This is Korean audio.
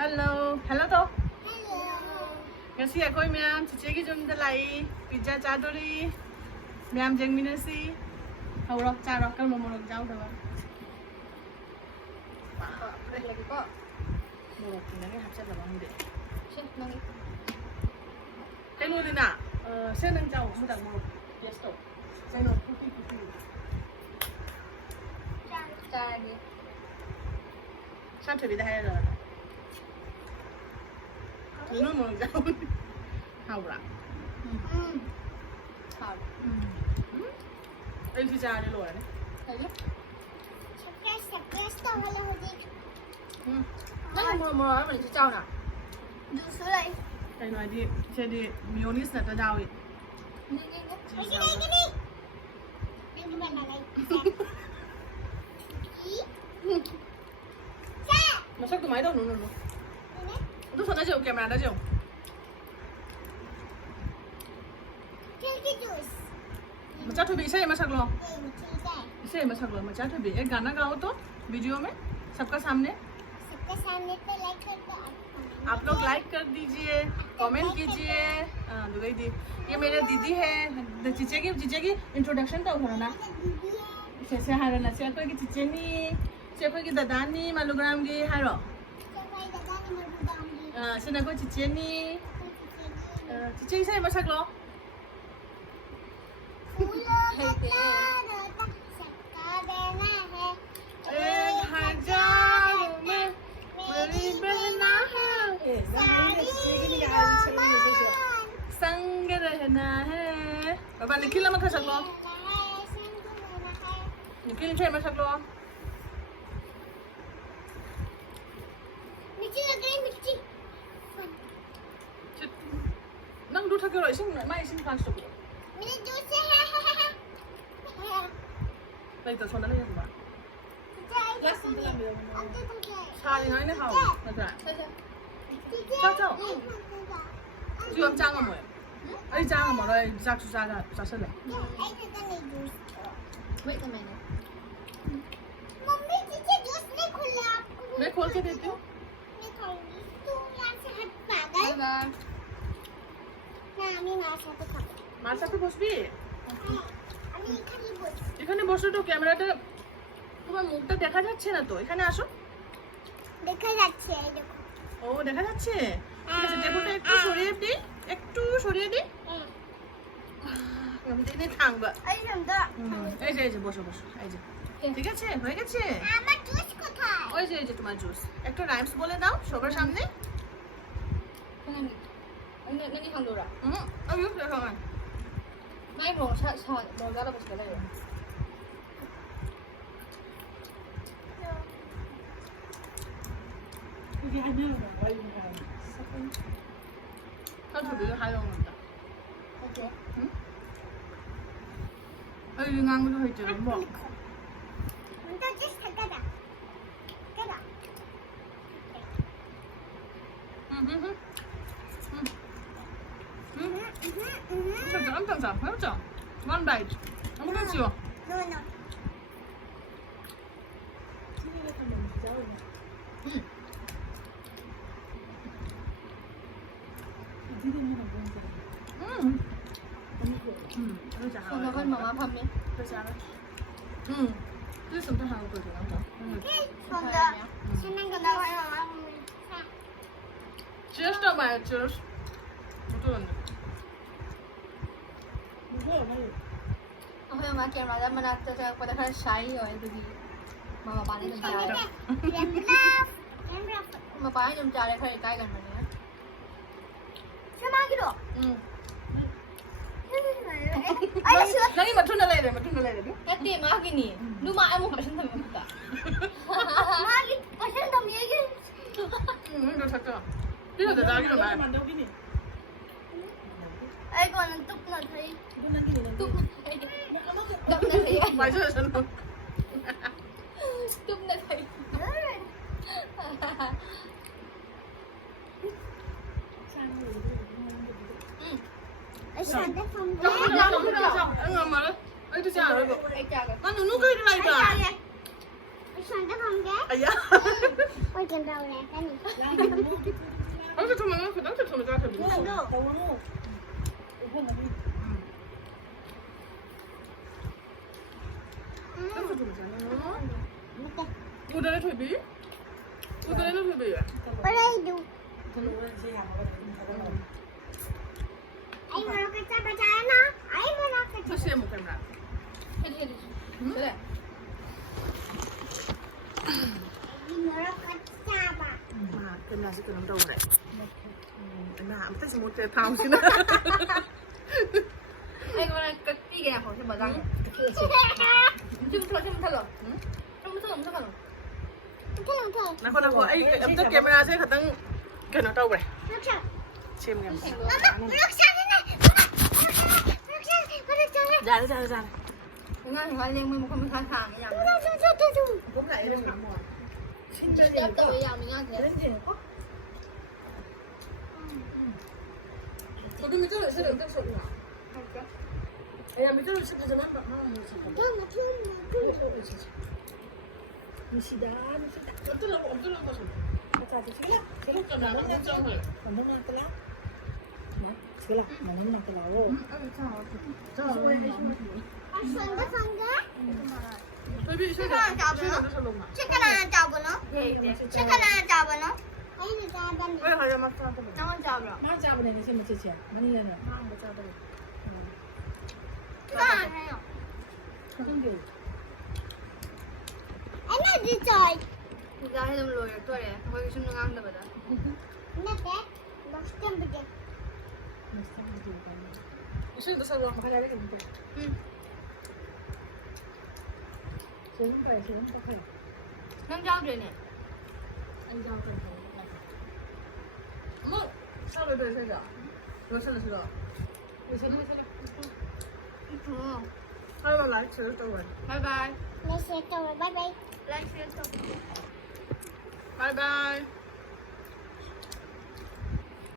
Hello, hello to. Ngasi ako'y ma'am, si Chigi Jung Dalai, pizza chadori, ma'am Jeng Minasi. Hawak charok kal momorok jauh dah. lagi kok. Morok ini habis ada bang deh. Sih, nanti. Cái nuôi đi nè, xe nâng trâu, mua đặt một, yes to, xe nâng cookie. Cha lagi. Sao thử bị đây rồi? Thử nó một trâu, hào lắm. Hào. Đây thì cha đi rồi đấy. Thấy chứ? Nó Nó mua mua mình sẽ cho nè. Đây nói đi, chơi đi, mayonnaise là tao giàu đi. Mà sắp tụi máy đâu nữa. Tôi phần đã chịu, kèm đã chịu. Mà chắc thôi bị xe mà sạc lo. से मैं सगलो मचा थे भी एक गाना गाओ तो वीडियो में सबका सामने पे लाइक कर दो आप लोग लाइक कर दीजिए कमेंट कीजिए दुगई दी ये मेरे दीदी है चीचे की इंट्रोडक्शन तो हो ना से हारो ना से कोई की चीचे नी से कोई की दादानी मालूग्राम की हारो से ना कोई चीचे नी चीचे से मैं सगलो संग रहना है बाबा निखिल मत खा सकलो निखिल छे मत सकलो मिर्ची लग गई मिर्ची नंग दू थके रोइ सिंग माइ सिंग फास्ट तो मेरे जूस है đây tao son nó lên ba xa thì nói nó hầu thật ra sao chưa em trang rồi ấy trang rồi đây ra sân này Wait a minute. Mummy पीछे जूस नहीं खुला आपको मैं खोल के देती हूँ मैं खाऊंगी तू यहाँ से हट पागल ना আমি মার সাথে খাবো মার সাথে বসবি আমি এখানে বসি এখানে বসে তো ক্যামেরাটা তোমার মুখটা দেখা যাচ্ছে না তো এখানে আসো দেখা যাচ্ছে এই দেখো ও দেখা যাচ্ছে ঠিক আছে টেবিলটা একটু সরিয়ে দিই আমি দিনে থাকবো এই সুন্দর এই যে বসো এই যে ঠিক আছে হয়ে গেছে আমার জুস কোথায় ওই যে তোমার জুস একটা রাইমস বলে দাও সবার সামনে Nanti hàng đồ rồi. আমি দেখো Mai rồi sao rồi ra đâu có cái này rồi. 나 저기 하려는다. Ok. 여기 간 것도 있지 뭐. 먼저 주스 가자 가자 엄청 자. One bite. 엄청 쉬워. no no Còn nó hơn mama phẩm đi.这什么还有个什么？sonunda senin kadar var Cheers to my cheers. 어떤? Hôm mà kèm nói ra mà đặt cho có thể shy rồi bởi vì mà bạn ấy làm trà mà bạn ấy làm trà để phải cay gần mình nhé. 사마기로 응. 알았어 형이 맞춘 달라야 돼. Cái tiền mà cái gì? Lúc mà em muốn phải xin thầm một cả. 마기 맛있는 놈 얘기 응, 너 잠깐. 이거 내 나기로 나. 이거는 뚝나 thấy Túc Túc này thấy 맛있어. Túc này thấy शादी फंड 응, 엄마를. 아이 되지 않아 이거. Ê chà kìa. 난 누구 이리 나이다. 选这旁边，哎呀，我捡到了，赶紧。而且他们可能是他们家特别好。모델의 TV? 모델의 TV. 오래도. 아이 뭐라고 잡아잖아. 아이 뭐라고. 다시 해먹겠나? 해지. 그래. 아이 뭐라고 잡아. 아, 끝나 지금 너무 더우래. 나 아무튼 지금 못해 다음 시간. Đây con này cực kỳ ghẻ khỏi cho mở răng. Chum thở. Chum thở. 오케이. 나 그러고 이 엄청 깨면 아직 가당 그나 더우래. 그렇죠. 지금 그냥. 엄마 블록샷이네. 블록샷. 자. Đúng rồi, hỏi lên mình một con khá khàng cái 좀. cũng lại đây mà mua. Đắp tao với mình ăn thế. 저도 밑으로 쓰는 데 소리나. 야, 밑으로 쓰는 데 만. 엄청 거 좀. 그러니까 나는 엄청 성게? 저기 치킨 하나 잡으러? 치킨 하나 잡으러? 치킨 하나 잡으러? 아니 잡았네. 왜 가려 맞다. Nó chào rồi. 그거 안 해요. 에너지 저이. Thực ra hay đâm lùi được tôi đấy, không có cái chân ăn được rồi đó. 근데 맛있게 보게. 실도 사고 한번 하려 했는데. 응. Năm trăm rồi nè. anh giao cần phải. 뭐? 사를 배 세자. 왜 사는 싫어? 왜 사는 싫어? Ừ. 하루만 라이트 또 왜? Bye bye. 네, 시작해. 바이바이. Like share cho. 바이바이.